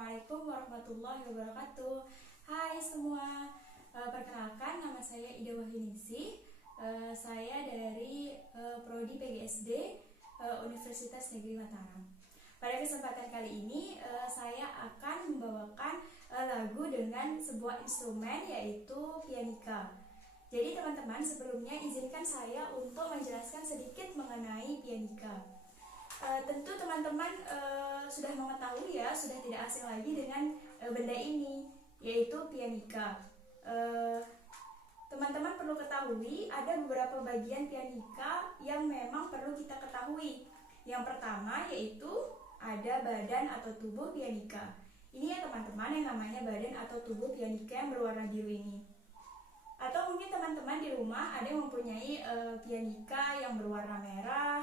Assalamualaikum warahmatullahi wabarakatuh. Hai semua, perkenalkan nama saya Ida Wahyuningsih. Saya dari Prodi PGSD Universitas Negeri Mataram. Pada kesempatan kali ini saya akan membawakan lagu dengan sebuah instrumen yaitu pianika. Jadi teman-teman, sebelumnya izinkan saya untuk menjelaskan sedikit mengenai pianika. Tentu teman-teman sudah mengetahui ya, sudah tidak asing lagi dengan benda ini, yaitu pianika. Teman-teman perlu ketahui ada beberapa bagian pianika yang memang perlu kita ketahui. Yang pertama yaitu ada badan atau tubuh pianika. Ini ya teman-teman yang namanya badan atau tubuh pianika yang berwarna biru ini. Atau mungkin teman-teman di rumah ada yang mempunyai pianika yang berwarna merah,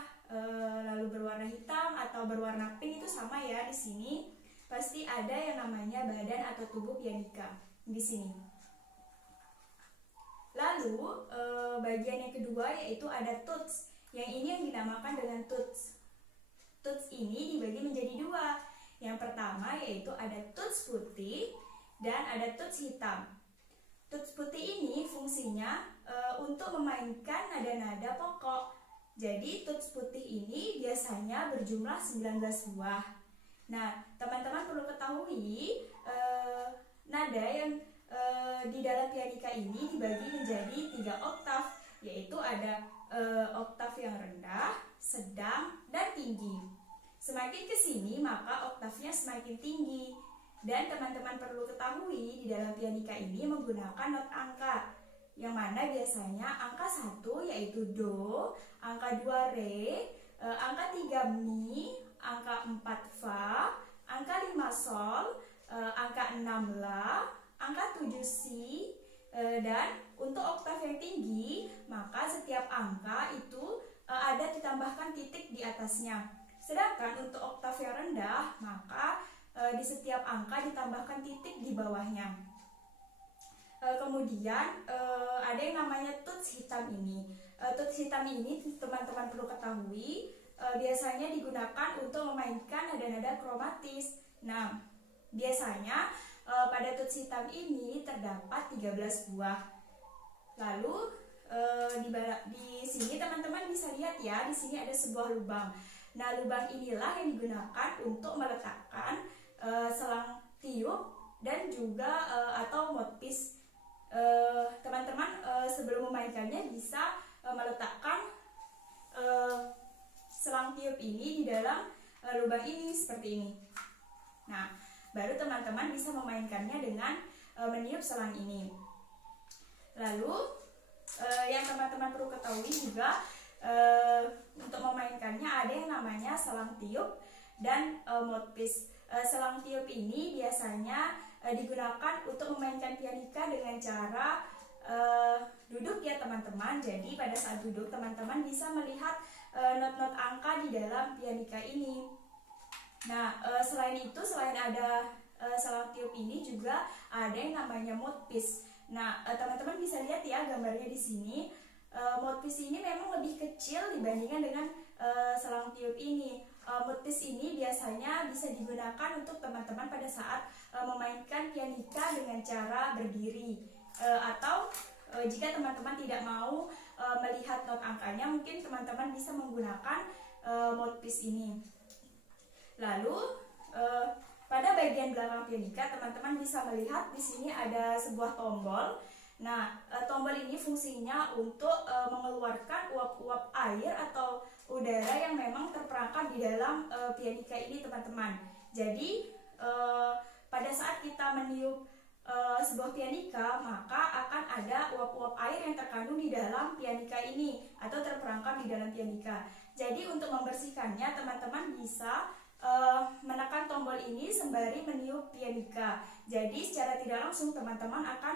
lalu berwarna hitam atau berwarna pink, itu sama ya di sini. Pasti ada yang namanya badan atau tubuh pianika di sini. Lalu bagian yang kedua yaitu ada tuts. Yang ini yang dinamakan dengan tuts. Tuts ini dibagi menjadi dua. Yang pertama yaitu ada tuts putih dan ada tuts hitam. Tuts putih ini fungsinya untuk memainkan nada-nada pokok. Jadi tuts putih ini biasanya berjumlah 19 buah. Nah, teman-teman perlu ketahui nada yang di dalam pianika ini dibagi menjadi 3 oktav, yaitu ada oktav yang rendah, sedang, dan tinggi. Semakin ke sini maka oktavnya semakin tinggi. Dan teman-teman perlu ketahui di dalam pianika ini menggunakan not angka, yang mana biasanya angka 1 yaitu do, angka 2 re, angka 3 mi, angka 4 fa, angka 5 sol, angka 6 la, angka 7 si, dan untuk oktav yang tinggi maka setiap angka itu ada ditambahkan titik di atasnya. Sedangkan untuk oktav yang rendah maka di setiap angka ditambahkan titik di bawahnya. Kemudian ada yang namanya tuts hitam ini. Tuts hitam ini teman-teman perlu ketahui biasanya digunakan untuk memainkan nada-nada kromatis. Nah, biasanya pada tuts hitam ini terdapat 13 buah. Lalu di sini teman-teman bisa lihat ya, di sini ada sebuah lubang. Nah, lubang inilah yang digunakan untuk meletakkan selang tiup dan juga atau mouthpiece. Teman-teman sebelum memainkannya bisa meletakkan selang tiup ini di dalam lubang ini seperti ini. Nah, baru teman-teman bisa memainkannya dengan meniup selang ini. Lalu yang teman-teman perlu ketahui juga untuk memainkannya ada yang namanya selang tiup dan mouthpiece. Selang tiup ini biasanya digunakan untuk memainkan pianika dengan cara duduk ya teman-teman. Jadi pada saat duduk teman-teman bisa melihat not-not angka di dalam pianika ini. Nah, selain itu, selain ada selang tiup ini juga ada yang namanya mouthpiece. Nah, teman-teman bisa lihat ya gambarnya di sini. Mouthpiece ini memang lebih kecil dibandingkan dengan selang tiup ini. Mouthpiece ini biasanya bisa digunakan untuk teman-teman pada saat memainkan pianika dengan cara berdiri, atau jika teman-teman tidak mau melihat not angkanya, mungkin teman-teman bisa menggunakan mouthpiece ini. Lalu pada bagian belakang pianika teman-teman bisa melihat di sini ada sebuah tombol. Nah, tombol ini fungsinya untuk mengeluarkan uap-uap air atau udara yang memang terperangkap di dalam pianika ini teman-teman. Jadi pada saat kita meniup sebuah pianika maka akan ada uap-uap air yang terkandung di dalam pianika ini atau terperangkap di dalam pianika. Jadi untuk membersihkannya teman-teman bisa menekan tombol ini sembari meniup pianika. Jadi secara tidak langsung teman-teman akan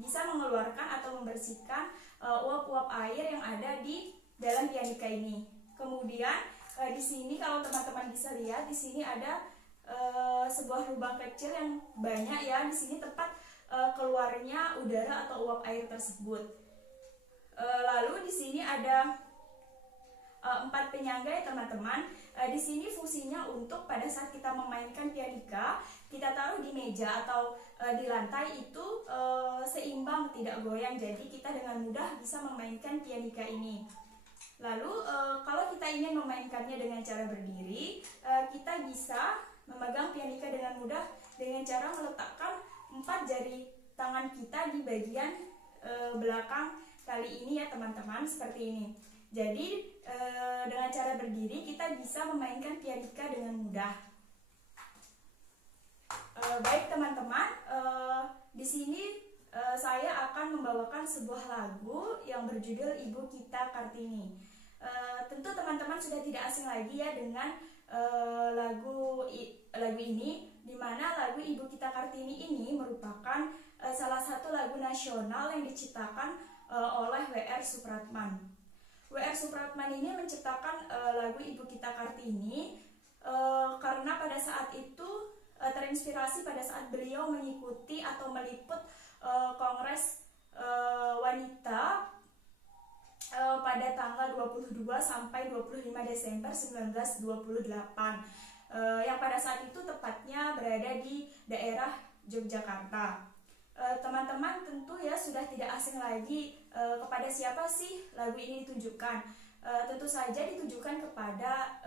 bisa mengeluarkan atau membersihkan uap-uap air yang ada di dalam pianika ini. Kemudian di sini kalau teman-teman bisa lihat di sini ada sebuah lubang kecil yang banyak ya. Di sini tempat keluarnya udara atau uap air tersebut. Lalu di sini ada 4 penyangga ya teman-teman. Di sini fungsinya untuk pada saat kita memainkan pianika, kita taruh di meja atau di lantai itu seimbang, tidak goyang. Jadi kita dengan mudah bisa memainkan pianika ini. Lalu kalau kita ingin memainkannya dengan cara berdiri, kita bisa memegang pianika dengan mudah dengan cara meletakkan 4 jari tangan kita di bagian belakang tali ini ya teman-teman, seperti ini. Jadi dengan cara berdiri kita bisa memainkan pianika dengan mudah. Baik teman-teman, di sini saya akan membawakan sebuah lagu yang berjudul Ibu Kita Kartini. Tentu teman-teman sudah tidak asing lagi ya dengan lagu ini, di mana lagu Ibu Kita Kartini ini merupakan salah satu lagu nasional yang diciptakan oleh W.R. Supratman. W.R. Supratman ini menciptakan lagu Ibu Kita Kartini karena pada saat itu terinspirasi pada saat beliau mengikuti atau meliput Kongres Wanita pada tanggal 22 sampai 25 Desember 1928 yang pada saat itu tepatnya berada di daerah Yogyakarta. Teman-teman tentu ya sudah tidak asing lagi kepada siapa sih lagu ini ditujukan. Tentu saja ditujukan kepada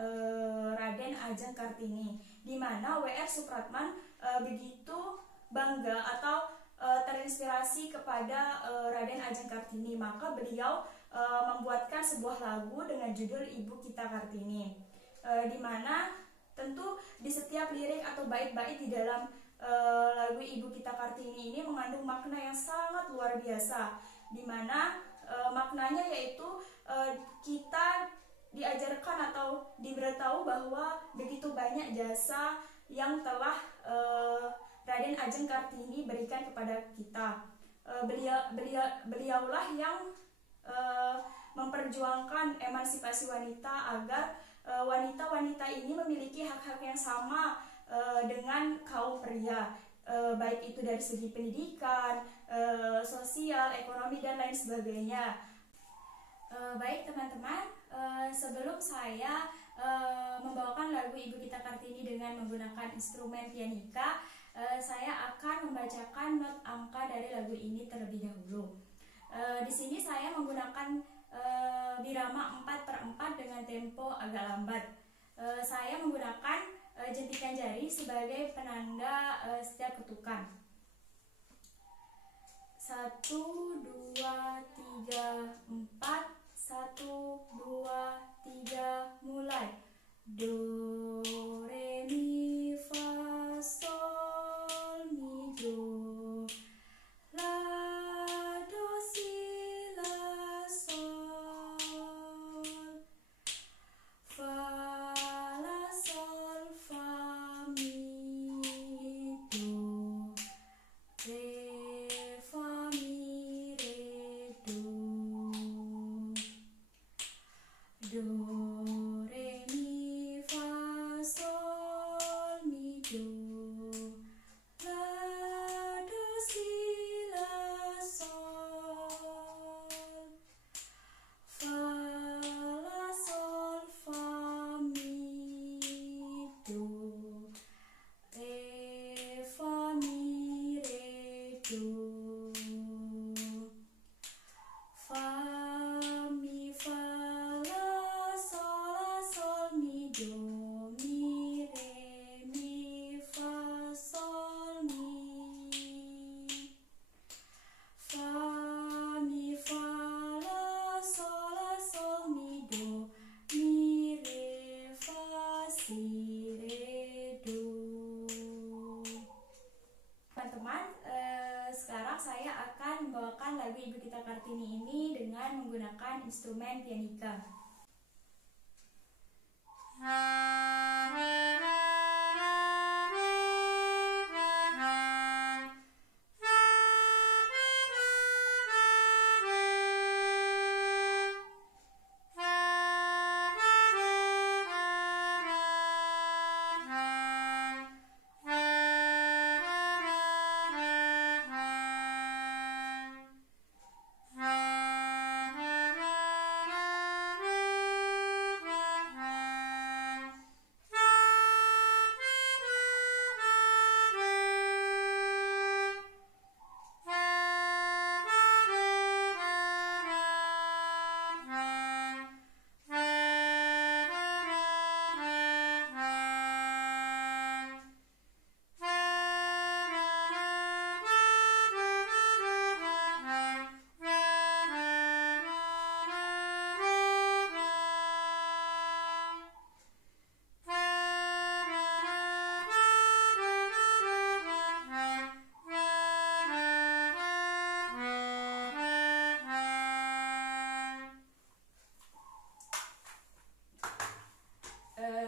Raden Ajeng Kartini, di mana W.R. Supratman begitu bangga atau terinspirasi kepada Raden Ajeng Kartini, maka beliau membuatkan sebuah lagu dengan judul Ibu Kita Kartini, di mana tentu di setiap lirik atau bait-bait di dalam lagu Ibu Kita Kartini ini mengandung makna yang sangat luar biasa, di mana maknanya yaitu kita diajarkan atau diberitahu bahwa begitu banyak jasa yang telah Raden Ajeng Kartini berikan kepada kita. Beliaulah yang memperjuangkan emansipasi wanita agar wanita-wanita ini memiliki hak-hak yang sama dengan kaum pria, baik itu dari segi pendidikan, sosial, ekonomi, dan lain sebagainya. Baik teman-teman, sebelum saya membawakan lagu Ibu Kita Kartini dengan menggunakan instrumen pianika, saya akan membacakan not angka dari lagu ini terlebih dahulu. Di sini saya menggunakan birama 4/4 dengan tempo agak lambat. Saya menggunakan jentikan jari sebagai penanda setiap ketukan. 1, 2, 3, 4. 1, 2, 3, mulai. Do, re, mi, fa, sol, mi, do. La, do, si, la, sol. Fa, la, sol, fa, mi, do. Re, fa, mi, re, do. Do, re, mi, fa, sol, mi, do. La, do, si, la, sol. Fa, la, sol, fa, mi, do. Re, fa, mi, re, do. Fa, mi, fa, la, sol, mi, do, mi, re, mi, fa, sol, mi. Fa, mi, fa, la, sol, mi, do, mi, re, fa, si, re, do. Teman-teman, sekarang saya akan membawakan lagu Ibu Kita Kartini ini dengan menggunakan instrumen pianika.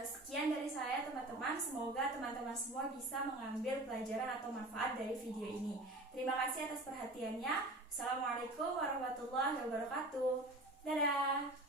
Sekian dari saya teman-teman, semoga teman-teman semua bisa mengambil pelajaran atau manfaat dari video ini. Terima kasih atas perhatiannya. Assalamualaikum warahmatullahi wabarakatuh. Dadah.